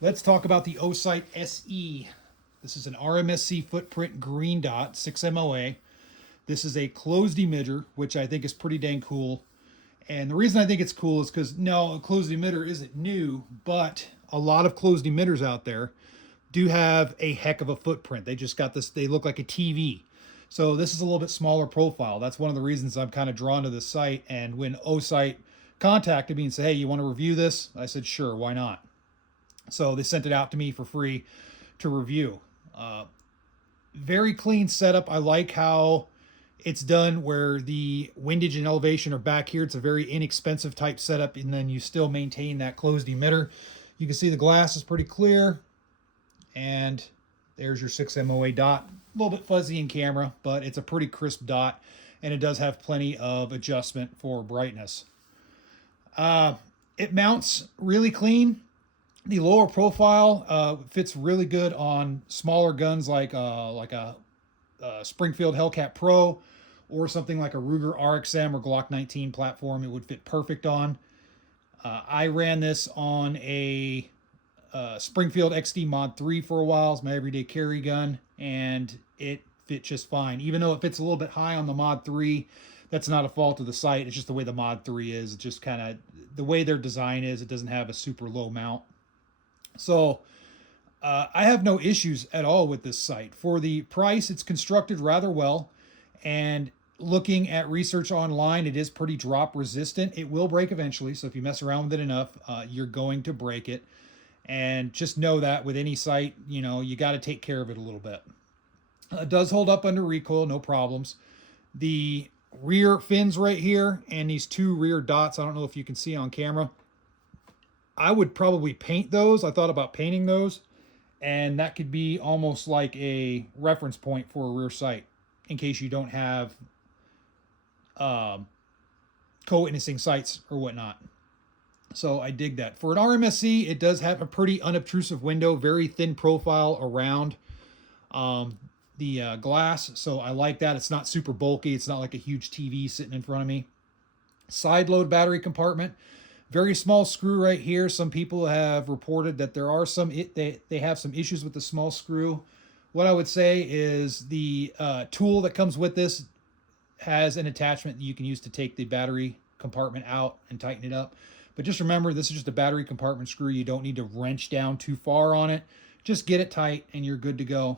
Let's talk about the Osight SE. This is an RMSC footprint green dot, 6 MOA. This is a closed emitter, which I think is pretty dang cool. And the reason I think it's cool is because no, a closed emitter isn't new, but a lot of closed emitters out there do have a heck of a footprint. They just got this, they look like a TV. So this is a little bit smaller profile. That's one of the reasons I'm kind of drawn to this site. And when Osight contacted me and said, hey, you want to review this? I said, sure, why not? So they sent it out to me for free to review. Very clean setup. I like how it's done where the windage and elevation are back here. It's a very inexpensive type setup, and then you still maintain that closed emitter. You can see the glass is pretty clear, and there's your 6 MOA dot. A little bit fuzzy in camera, but it's a pretty crisp dot, and it does have plenty of adjustment for brightness. It mounts really clean. The lower profile fits really good on smaller guns like a Springfield Hellcat Pro or something like a Ruger RXM or Glock 19 platform. It would fit perfect on. I ran this on a Springfield XD Mod 3 for a while. It's my everyday carry gun, and it fit just fine. Even though it fits a little bit high on the Mod 3, that's not a fault of the site. It's just the way the Mod 3 is. It's just kind of the way their design is. It doesn't have a super low mount. So I have no issues at all with this sight. For the price, it's constructed rather well. And looking at research online, it is pretty drop resistant. It will break eventually. So if you mess around with it enough, you're going to break it. And just know that with any sight, you know, you got to take care of it a little bit. It does hold up under recoil, no problems. The rear fins right here and these two rear dots, I don't know if you can see on camera. I would probably paint those. I thought about painting those, and that could be almost like a reference point for a rear sight in case you don't have co-witnessing sights or whatnot. So I dig that. For an RMSC, it does have a pretty unobtrusive window, very thin profile around the glass. So I like that. It's not super bulky. It's not like a huge TV sitting in front of me. Side load battery compartment. Very small screw right here. Some people have reported that there are they have some issues with the small screw. What I would say is the tool that comes with this has an attachment that you can use to take the battery compartment out and tighten it up. But just remember, this is just a battery compartment screw. You don't need to wrench down too far on it. Just get it tight and you're good to go.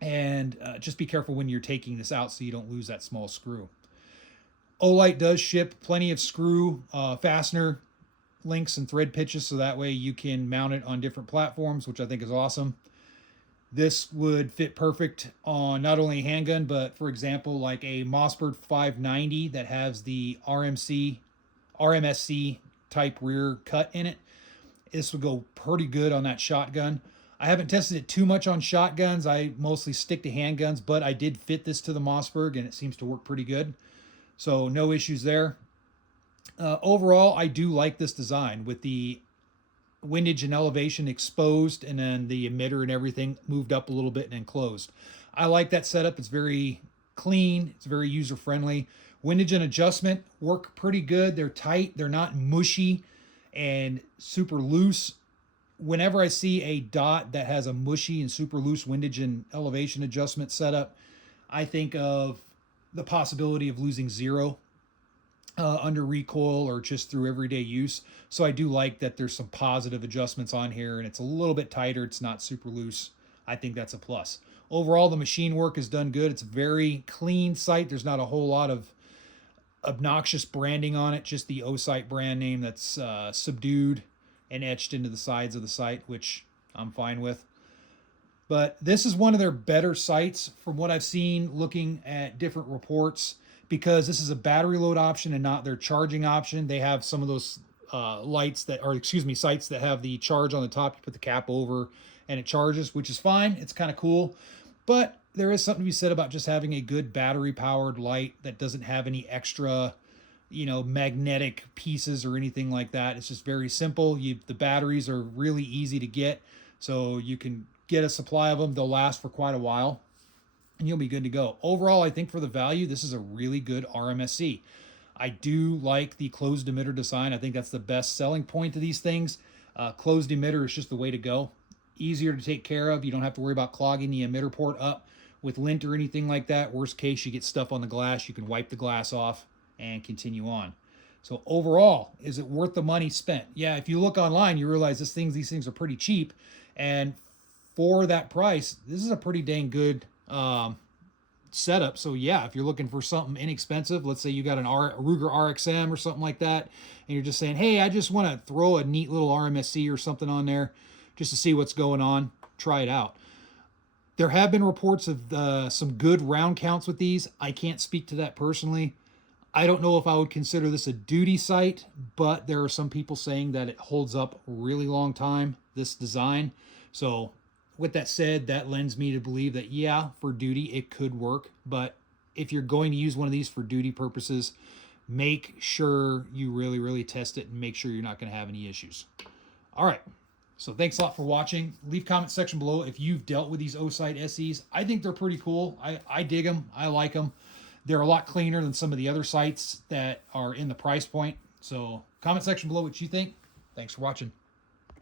And just be careful when you're taking this out so you don't lose that small screw. Olight does ship plenty of screw fastener links and thread pitches, so that way you can mount it on different platforms, which I think is awesome. This would fit perfect on not only a handgun, but for example, like a Mossberg 590 that has the RMSC type rear cut in it. This would go pretty good on that shotgun. I haven't tested it too much on shotguns. I mostly stick to handguns, but I did fit this to the Mossberg and it seems to work pretty good. So no issues there. Overall, I do like this design with the windage and elevation exposed and then the emitter and everything moved up a little bit and enclosed. I like that setup. It's very clean. It's very user-friendly. Windage and adjustment work pretty good. They're tight. They're not mushy and super loose. Whenever I see a dot that has a mushy and super loose windage and elevation adjustment setup, I think of the possibility of losing zero under recoil or just through everyday use. So I do like that there's some positive adjustments on here and it's a little bit tighter. It's not super loose. I think that's a plus. Overall, the machine work is done good. It's a very clean sight. There's not a whole lot of obnoxious branding on it, just the Osight brand name that's subdued and etched into the sides of the sight, which I'm fine with. But this is one of their better sights from what I've seen looking at different reports because this is a battery load option and not their charging option. They have some of those sights that have the charge on the top. You put the cap over and it charges, which is fine. It's kind of cool. But there is something to be said about just having a good battery powered light that doesn't have any extra, magnetic pieces or anything like that. It's just very simple. The batteries are really easy to get. So you can get a supply of them. They'll last for quite a while and you'll be good to go. Overall, I think for the value, this is a really good RMSC. I do like the closed emitter design. I think that's the best selling point of these things. Closed emitter is just the way to go. Easier to take care of. You don't have to worry about clogging the emitter port up with lint or anything like that. Worst case, you get stuff on the glass. You can wipe the glass off and continue on. So overall, is it worth the money spent? Yeah, if you look online, you realize these things are pretty cheap. And for that price, this is a pretty dang good setup. So yeah, if you're looking for something inexpensive, let's say you got a Ruger RXM or something like that, and you're just saying, hey, I just want to throw a neat little RMSC or something on there just to see what's going on, try it out. There have been reports of some good round counts with these. I can't speak to that personally. I don't know if I would consider this a duty sight, but there are some people saying that it holds up a really long time, this design. So with that said, that lends me to believe that, yeah, for duty, it could work. But if you're going to use one of these for duty purposes, make sure you really, really test it and make sure you're not going to have any issues. All right. So thanks a lot for watching. Leave comment section below if you've dealt with these Osight SEs. I think they're pretty cool. I dig them. I like them. They're a lot cleaner than some of the other sights that are in the price point. So comment section below what you think. Thanks for watching.